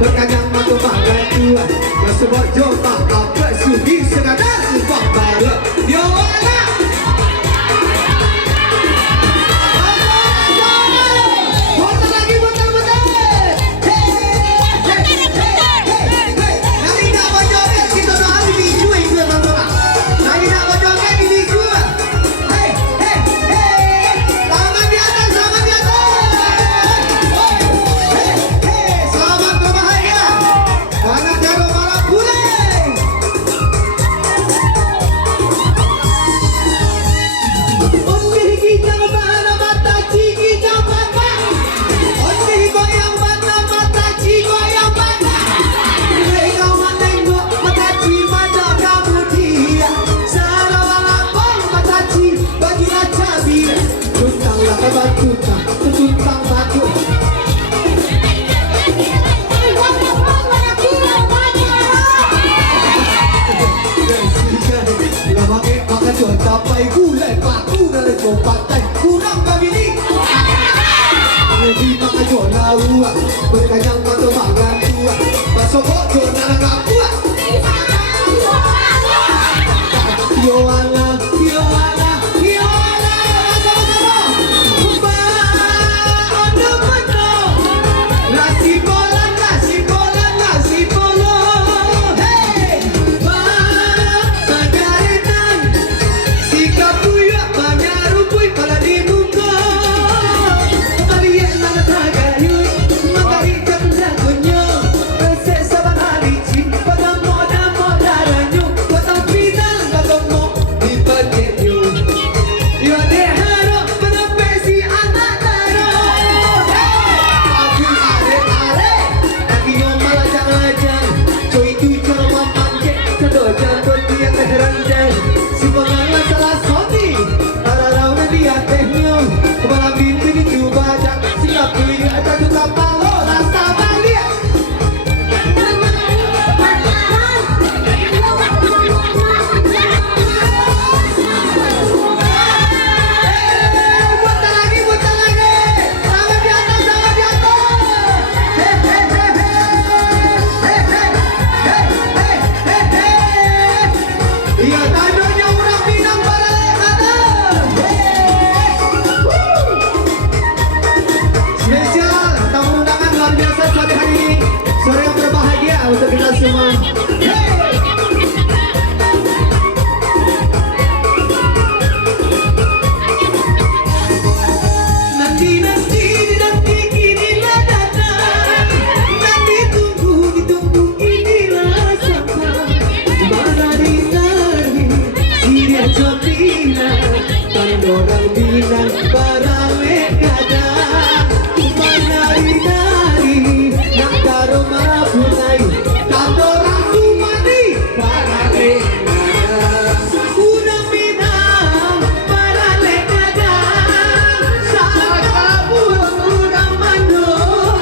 berkanyang matu makan tua. Sebab jomba apa sudi sekadar sumpah baru. Yo anak. Capai gulai batu dalam copatai kurang kabini. Di makan jona ruang berkanyang mata makan tua. Masuk bocor dalam kapuan. Yo ala, yo ala, yo ala. Nasi bola, nasi bola, nasi bola. Hey, magaritan. Sikap kuya manyarupui pala di muka. Malian na tagayoy, magaritan na kunyo. Kasi sa mga licin, pagamoda-moda ranyo. Watang pinang bagamo, di pagket nyo. Yo deharo, manapesi anak taro. Aku are-are, nagiyo malajang-lajang. Coy tujuan mamangke, sedojang kontiang keheranjang. Si pengalas salah soti, ararau na dia tehnyo. Kepala binti di cubajak, sikap kuya ada juga palo, rasa balia. Buta lagi, buta lagi. Tangan di atas, tangan di atas. Iya, tandonya orang Minang Barale ada. Spesial tamu undangan luar biasa sore hari ini. Sore yang berbahagia untuk kita semua. Nanti kinilah datang. Nanti ditunggu inilah sampai. Menari-nari, siria jopina. Tandorang bilang barale kadang. Menari-nari, nak karo mabunai. Tandorang sumani, barale kadang. Urang minang, barale kadang. Saat kabur, urang mandor.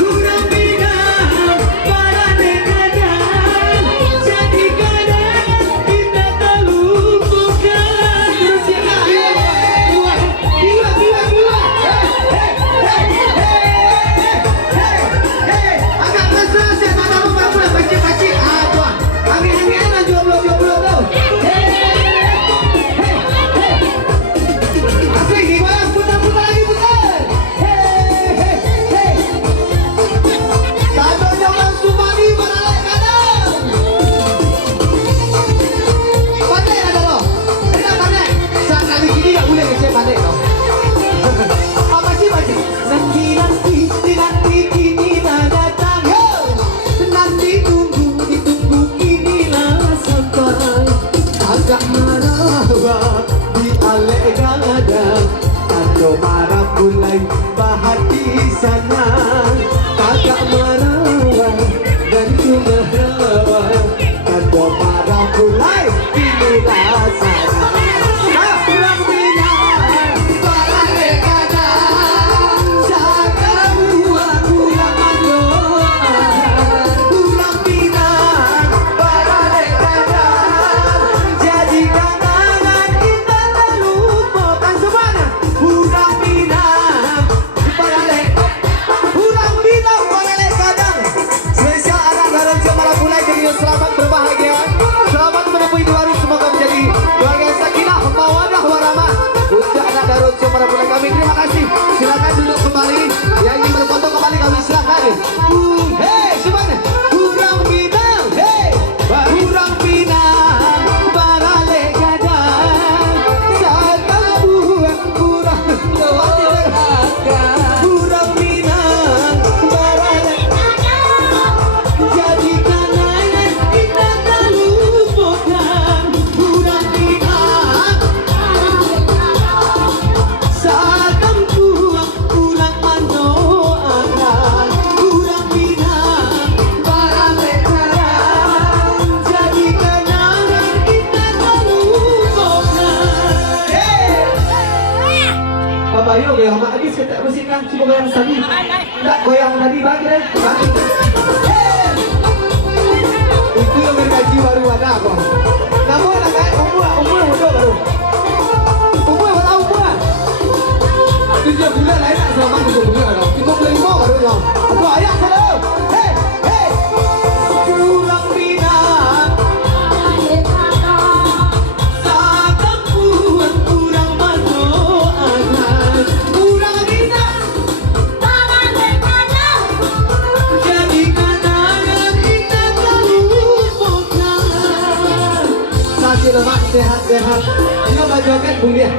Urang minang, barale kadang. Jadi kadang kita terlupakan. Terus ya kak, agak mesra saya tak tahu apa pacik-pacik. Tuan, angin-anginan jomblo-jomblo tuh. Asik nih bang, putar-putar lagi putar. Tandonya orang Sumani barale kadang. Pandai ada loh. Enak pandai. Saat kali gini gak boleh kecil pandai loh. Apa sih Pak? Nanti kinilah datang. Yo! Nanti ditunggu inilah sampai. Agak marah di alek gadang. Tando marah mulai bahat di sana. Agak marah dan cuma hawa. Tando marah mulai inilah sana. Pulang Minang, barale kadang. Jaga buah pulang mandor. Pulang Minang, barale kadang. Jadi kenangan kita terlupakan semuanya. Pulang Minang, barale. Pulang Minang, barale kadang. deh. Itu yang bergaji baru ada kok. Kamu enak kan? Umur udah baru. Umur berapa umur? 7 bulan lain nak selama 7 bulan dong. 35 baru dong. Aku ayah kalau. Hey, hey. Kurang minat. Sakit puan kurang mandoan. Kurang minat. Jadi kenangan indah terlupakan. Masih lemak sehat-sehat. Ini obat joget bung dia.